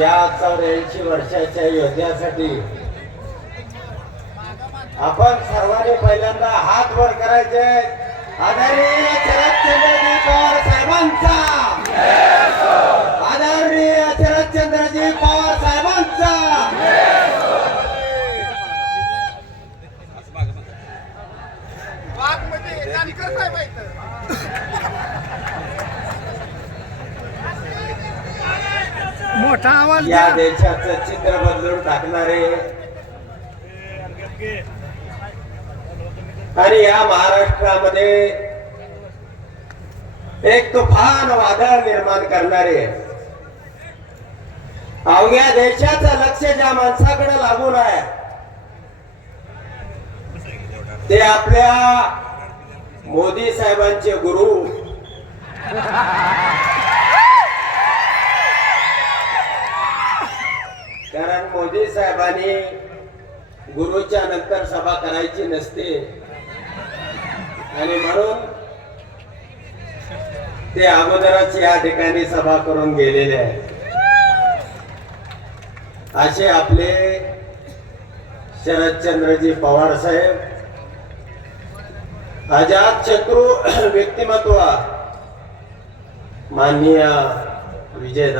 या चौऱ्याऐंशी वर्षाच्या योद्ध्यासाठी आपण सर्वांनी पहिल्यांदा हात वर करायचे. आदरणीय मोठा आवाज या देशाचं चित्र बदलून टाकणारे. आणि या महाराष्ट्रामध्ये एक तुफान वादळ निर्माण करणारे. अवघ्या देशाचं लक्ष ज्या माणसाकडे लागून आहे ते आपल्या मोदी साहेबांचे गुरु. कारण मोदी साहेबांनी गुरुच्या नंतर सभा करायची नसते. आणि म्हणून ते अगोदरच या ठिकाणी सभा करून गेलेले आहेत. असे आपले शरदचंद्रजी पवार साहेब अजात शत्रू व्यक्तिमत्व माननीय विजय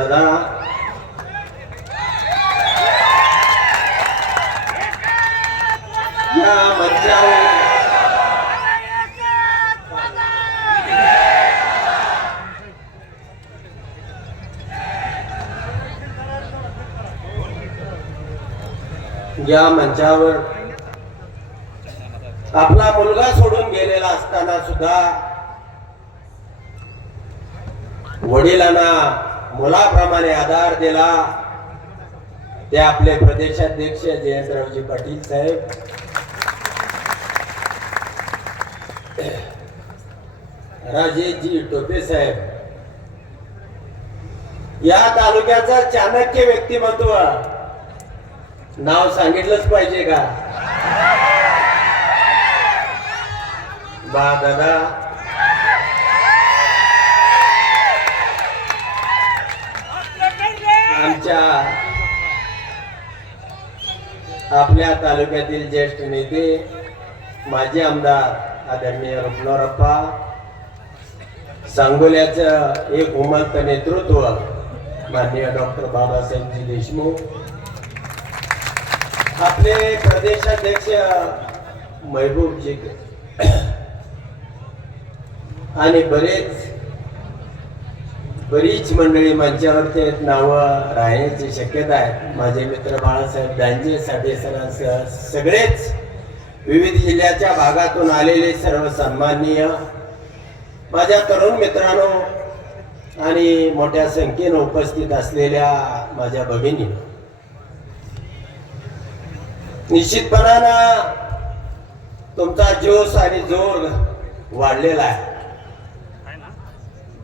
या मंचावर आपला मुलगा सोडून गेलेला असताना सुद्धा वडिलांना मुलाप्रमाणे आधार दिला. ते आपले प्रदेशाध्यक्ष जयंतरावजी पाटील साहेब. राजेशजी टोपे साहेब. या तालुक्याचा चाणक्य व्यक्तिमत्व नाव सांगितलंच पाहिजे का? बा दादा. आमच्या आपल्या तालुक्यातील ज्येष्ठ नेते माजी आमदार आदरणीय रुपनोरप्पा सांगोल्याचं एक उमंत नेतृत्व माननीय डॉक्टर बाबासाहेबजी देशमुख. आपले प्रदेशाध्यक्ष महबूबजी आणि बरेच बरीच मंडळी मंचावरती आहेत नावं राहण्याची शक्यता आहे. माझे मित्र बाळासाहेब दांजे साठे सरांसह सगळेच विविध जिल्ह्याच्या भागातून आलेले सर्व सन्माननीय माझ्या तरुण मित्रांनो आणि मोठ्या संख्येनं उपस्थित असलेल्या माझ्या भगिनी. निश्चितपणानं तुमचा जोश आणि जोर वाढलेला आहे.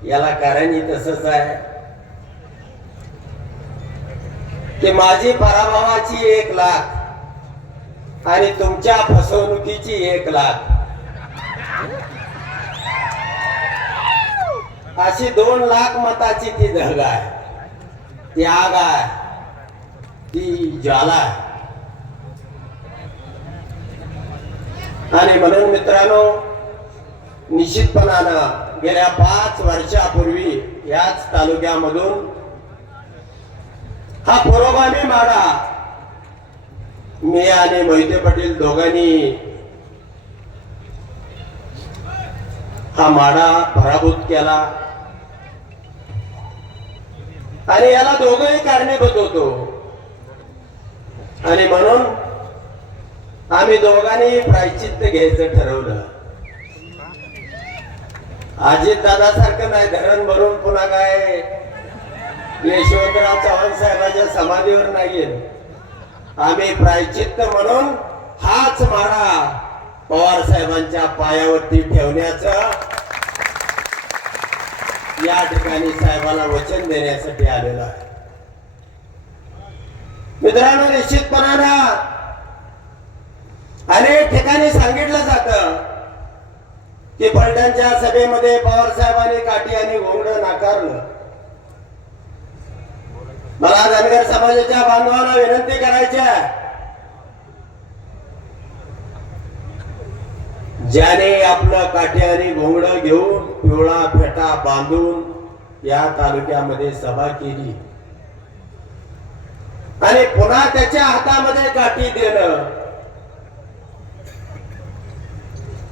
याला कारणही तसंच आहे. की माझी पराभवाची एक लाख आणि तुमच्या फसवणुकीची एक लाख. अशी दोन लाख मताची ती धग आहे. ती आग आहे. ती ज्वाला आहे. आणि म्हणून मित्रांनो निश्चितपणानं गेल्या पाच वर्षापूर्वी याच तालुक्यामधून हा पुरोगामी माडा मी आणि मोहिते पाटील दोघांनी हा माडा पराभूत केला. आणि याला दोघंही कारणीभूत होतो आणि म्हणून आम्ही दोघांनी प्रायचित्त घ्यायचं ठरवलं. अजित दादा सारखं नाही धरण भरून पुन्हा काय? यशवंतराव चव्हाण साहेबांच्या समाधीवर नाही आम्ही प्रायचित्त म्हणून हाच माडा पवार साहेबांच्या पायावरती ठेवण्याचं. या ठिकाणी साहेबांना वचन देण्यासाठी आलेलो आहे. मित्रांनो निश्चितपणानं अनेक ठिकाणी सांगितलं जातं की पलटणच्या सभेमध्ये पवार साहेबांनी काठी आणि घोंगड नाकारलं. मला धनगर समाजाच्या बांधवांना विनंती करायची आहे. ज्याने आपलं काठी आणि घोंगड घेऊन पिवळा फेटा बांधून या तालुक्यामध्ये सभा केली. आणि पुन्हा त्याच्या हातामध्ये काठी देणं.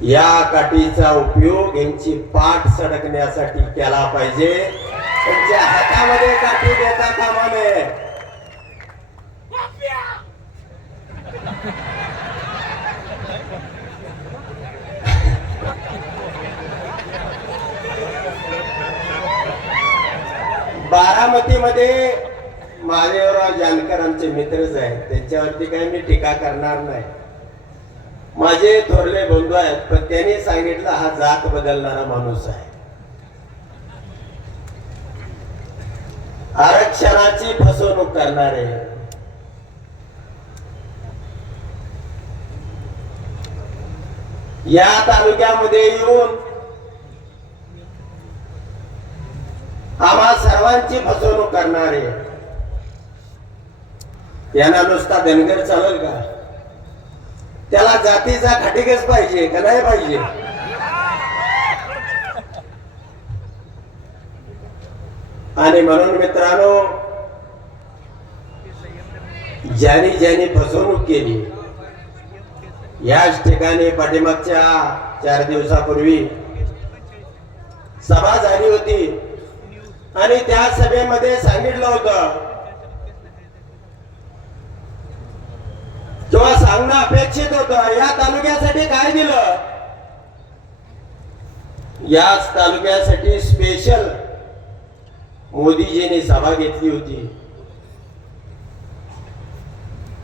या काठीचा उपयोग यांची पाठ सडकण्यासाठी केला पाहिजे. त्यांच्या हातामध्ये काठी देता कामा नये बारामतीमध्ये महादेवराव जानकर आमचे मित्रच आहेत. त्यांच्यावरती काही मी टीका करणार नाही. माझे थोरले बंधू आहेत पण त्यांनी सांगितलं हा जात बदलणारा माणूस आहे. आरक्षणाची फसवणूक करणारे. या तालुक्यामध्ये येऊन आम्हा सर्वांची फसवणूक करणारे. यांना नुसता धनगर चालेल का? त्याला जातीचा खाटिकच पाहिजे का नाही पाहिजे? आणि म्हणून मित्रांनो ज्यांनी ज्यांनी फसवणूक केली याच ठिकाणी पाठीमागच्या चार दिवसापूर्वी सभा झाली होती. आणि त्या सभेमध्ये सांगितलं होतं किंवा सांगणं अपेक्षित होतं या तालुक्यासाठी काय दिलं? याच तालुक्यासाठी स्पेशल मोदीजींनी सभा घेतली होती.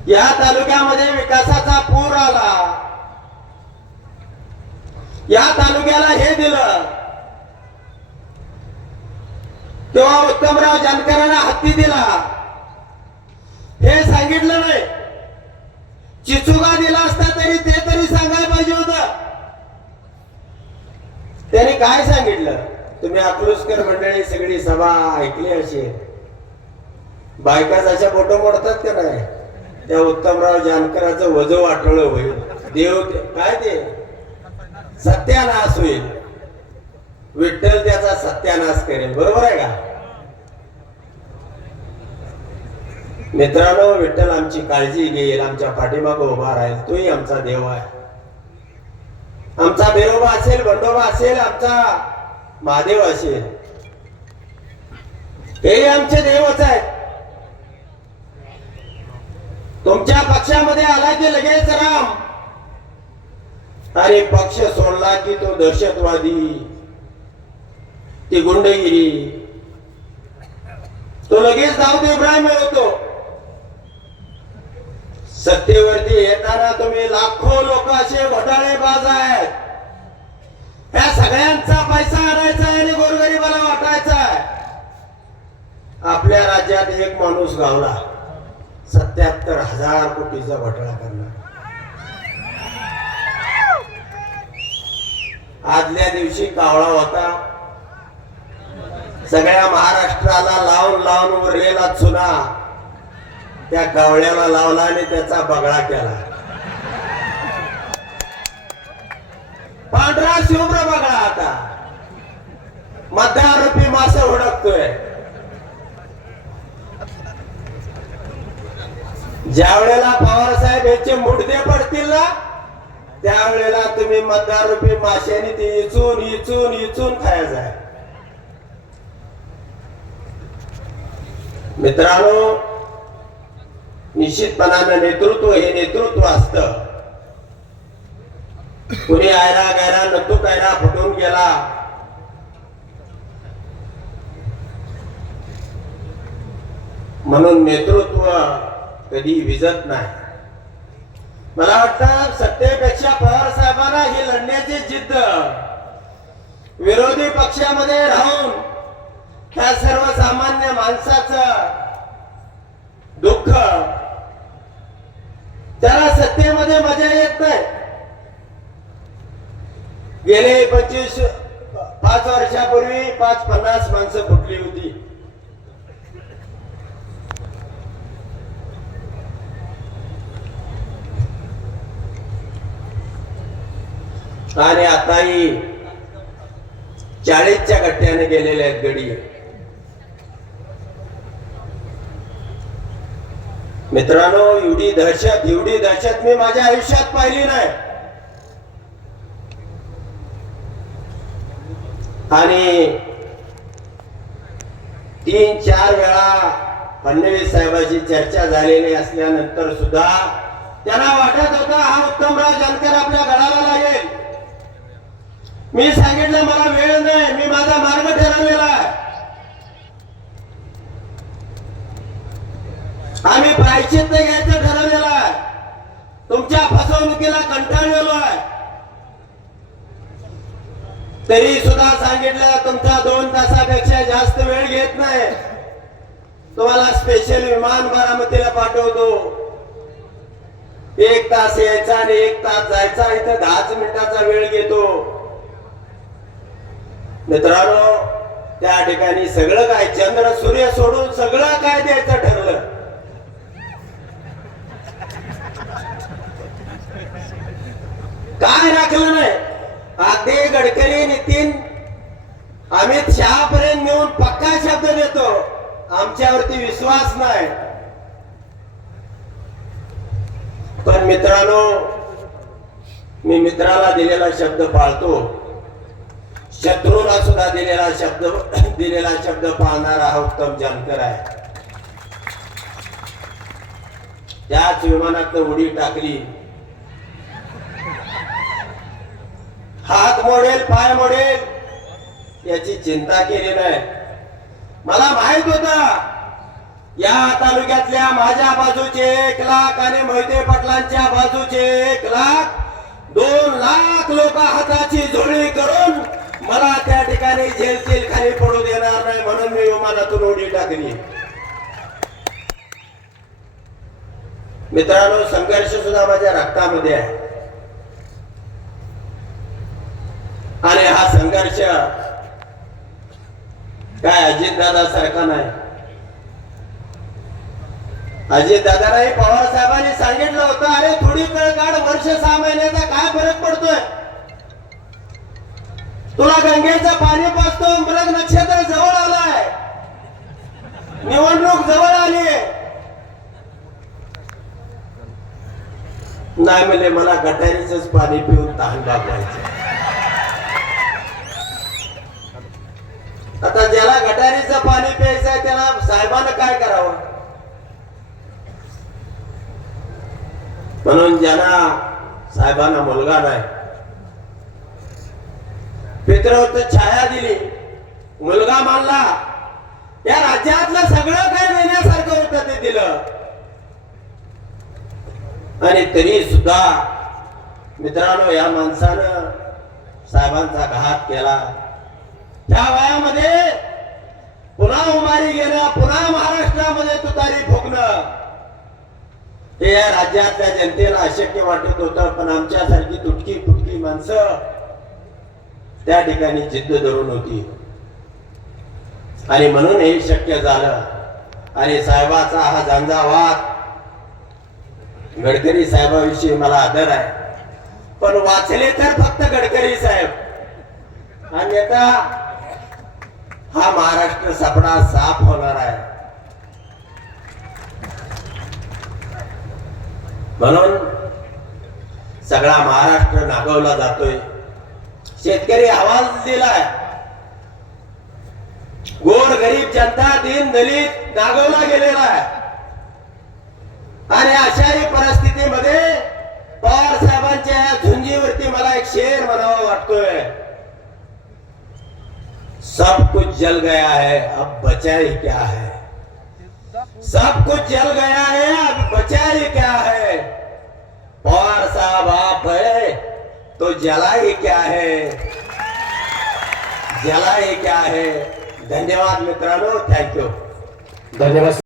या तालुक्यामध्ये विकासाचा पूर आला. या तालुक्याला हे दिलं. तेव्हा उत्तमराव जानकरांना हत्ती दिला. हे सांगितलं नाही. चिचुगा दिला असता तरी ते तरी सांगायला पाहिजे होत. त्याने काय सांगितलं? तुम्ही अकलूसकर मंडळी सगळी सभा ऐकली असेल. बायका जशा फोटो मोडतात का नाही? त्या उत्तमराव जानकराचं वजो आठवलं होईल. देव काय ते? सत्यानाश होईल. विठ्ठल त्याचा सत्यानाश करेल. बरोबर आहे का? मित्रांनो विठ्ठल आमची काळजी घेईल आमच्या पाठीमागं उभा राहील. तोही आमचा देव आहे. आमचा बेरोबा असेल बंडोबा असेल आमचा महादेव असे. हे आमचे देवच आहेत. तुमच्या पक्षामध्ये आला की लगेच राम? अरे पक्ष सोडला की तो दहशतवादी ती गुंडगिरी. तो लगेच दाऊद इब्राहिम होतो सत्तेवरती येताना तुम्ही लाखो लोक असे घोटाळेबाज आहेत. त्या सगळ्यांचा पैसा आणायचा आणि गोरगरीबाला वाटायचा आहे. आपल्या राज्यात एक माणूस गावला सत्याहत्तर हजार कोटीचा घोटाळा करणार. आदल्या दिवशी कावळा होता. सगळ्या महाराष्ट्राला लावून लावून उरलेला चुना त्या कावळ्याला लावला आणि त्याचा बगळा केला. पांढरा शुभ्र बघा आता. मध्यारूपी मासा हुडकतोय. ज्या वेळेला पवार साहेब याचे मुडदे पडतील ना त्यावेळेला तुम्ही मध्यारूपी माशाने ते इचून इचून इचून खायचं आहे मित्रांनो निश्चितपणानं नेतृत्व हे नेतृत्व असतं. कुणी आयरा गायरा नतू कायरा फुटून गेला. म्हणून नेतृत्व कधी विजत नाही. मला वाटतं सत्तेपेक्षा पवार साहेबांना ही लढण्याची जिद्द. विरोधी पक्षामध्ये राहून ह्या सर्वसामान्य माणसाचं दुःख त्याला सत्तेमध्ये मजा येत नाही. गेले पंचवीस पाच वर्षापूर्वी पाच पन्नास माणसं फुटली होती. आणि आताही चाळीसच्या गट्ट्याने गेलेले आहेत गडी. मित्रांनो एवढी दहशत एवढी दहशत मी माझ्या आयुष्यात पाहिली नाही. आणि तीन चार वेळा फडणवीस साहेबांची चर्चा झालेली असल्यानंतर सुद्धा त्यांना वाटत होता हा उत्तमराव जानकर आपल्या गळाला लागेल. मी सांगितलं मला वेळ नाही मी माझा मार्ग ठरवलेला आहे. आम्ही प्रायश्चित्त घ्यायचं ठरवलेलं आहे. तुमच्या फसवणुकीला कंटाळलेलो आहे. तरी सुद्धा सांगितलं तुमचा दोन तासापेक्षा जास्त वेळ घेत नाही. तुम्हाला स्पेशल विमान बारामतीला पाठवतो. एक तास यायचा आणि एक तास जायचा इथं दहाच मिनिटाचा वेळ घेतो. मित्रांनो त्या ठिकाणी सगळं काय चंद्र सूर्य सोडून सगळं काय द्यायचं ठरलं? काय राखलं नाही? अगदी गडकरी नितीन अमित शहा पर्यंत नेऊन पक्का शब्द देतो. आमच्यावरती विश्वास नाही. पण मित्रांनो मी मित्राला दिलेला शब्द पाळतो. शत्रूला सुद्धा दिलेला शब्द दिलेला शब्द पाळणारा हा उत्तम जानकर आहे. त्याच विमानात उडी टाकली. हात मोडेल पाय मोडेल. याची चिंता केली नाही. मला माहीत होता या तालुक्यातल्या माझ्या बाजूचे एक लाख आणि मोहिते पाटलांच्या बाजूचे एक लाख दोन लाख लोक हाताची झोळी करून मला त्या ठिकाणी जेल खाली पडू देणार नाही म्हणून मी विमानातून उडी टाकली. मित्रांनो संघर्ष सुद्धा माझ्या रक्तामध्ये आहे आणि हा संघर्ष. काय अजितदादा सारखा नाही. अजितदादाला हे पवार साहेबांनी सांगितलं होतं अरे थोडी काळ काढ वर्ष सहा महिन्याचा काय फरक पडतोय? तुला गंगेचं पाणी पाचतो मृग नक्षत्र जवळ आलाय. निवडणूक जवळ आली. नाही म्हणजे मला गटारीच पाणी पिऊन तहान भागवायचं साहेबानं काय करावं? म्हणून ज्यांना साहेबांना मुलगा नाही. पितृत्व छाया दिली. मुलगा मानला. या राज्यातलं सगळं काय देण्यासारखं होतं ते दिलं. आणि तरी सुद्धा मित्रांनो या माणसानं साहेबांचा घात केला. त्या वयामध्ये पुन्हा उमारी घेणं पुन्हा महाराष्ट्रामध्ये तुतारी फुकणं. हे या राज्यातल्या जनतेला अशक्य वाटत होतं पण आमच्यासारखी तुटकी फुटकी माणसं त्या ठिकाणी जिद्द धरून होती. आणि म्हणून हे शक्य झालं. आणि साहेबाचा हा झंझावात गडकरी साहेबाविषयी मला आदर आहे. पण वाचले तर फक्त गडकरी साहेब. आणि आता हा महाराष्ट्र सापडा साफ होणार आहे. म्हणून सगळा महाराष्ट्र नागवला जातोय. शेतकरी आवाज दिलाय. गोर गरीब जनता दिन दलित नागवला गेलेला आहे. आणि अशाही परिस्थितीमध्ये पवार साहेबांच्या झुंजीवरती मला एक शेर म्हणावा वाटतोय. जल गया है, अब बचा ही क्या है? सब कुछ जल गया है, अब बचा ही क्या है? पवार साहब, आप है तो जला ही क्या है? जला ही क्या है? धन्यवाद मित्रों थैंक यू धन्यवाद।